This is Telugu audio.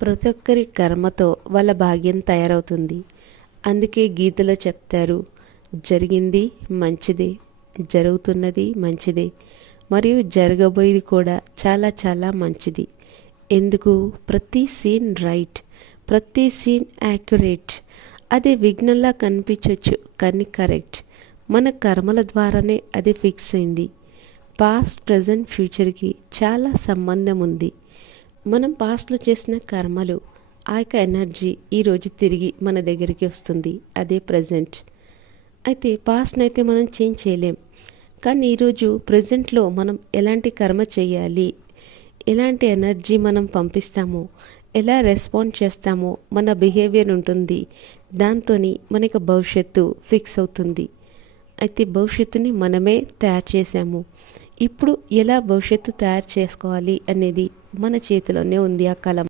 ప్రతి ఒక్కరి కర్మతో వాళ్ళ భాగ్యం తయారవుతుంది. అందుకే గీతలో చెప్తారు, జరిగింది మంచిదే, జరుగుతున్నది మంచిదే, మరియు జరగబోయేది కూడా చాలా చాలా మంచిది. ఎందుకు? ప్రతి సీన్ రైట్, ప్రతి సీన్ యాక్యురేట్. అది విఘ్నంలా కనిపించవచ్చు కానీ కరెక్ట్. మన కర్మల ద్వారానే అది ఫిక్స్ అయింది. పాస్ట్, ప్రజెంట్, ఫ్యూచర్కి చాలా సంబంధం ఉంది. మనం పాస్ట్లో చేసిన కర్మలు, ఆ యొక్క ఎనర్జీ ఈరోజు తిరిగి మన దగ్గరికి వస్తుంది. అదే ప్రజెంట్. అయితే పాస్ట్ని అయితే మనం చేంజ్ చేయలేం, కానీ ఈరోజు ప్రజెంట్లో మనం ఎలాంటి కర్మ చేయాలి, ఎలాంటి ఎనర్జీ మనం పంపిస్తామో, ఎలా రెస్పాండ్ చేస్తామో మన బిహేవియర్ ఉంటుంది. దాంతో మనకి భవిష్యత్తు ఫిక్స్ అవుతుంది. అయితే భవిష్యత్తుని మనమే తయారు చేసాము. ఇప్పుడు ఎలా భవిష్యత్తు తయారు చేసుకోవాలి అనేది మన చేతిలోనే ఉంది. ఆ కలం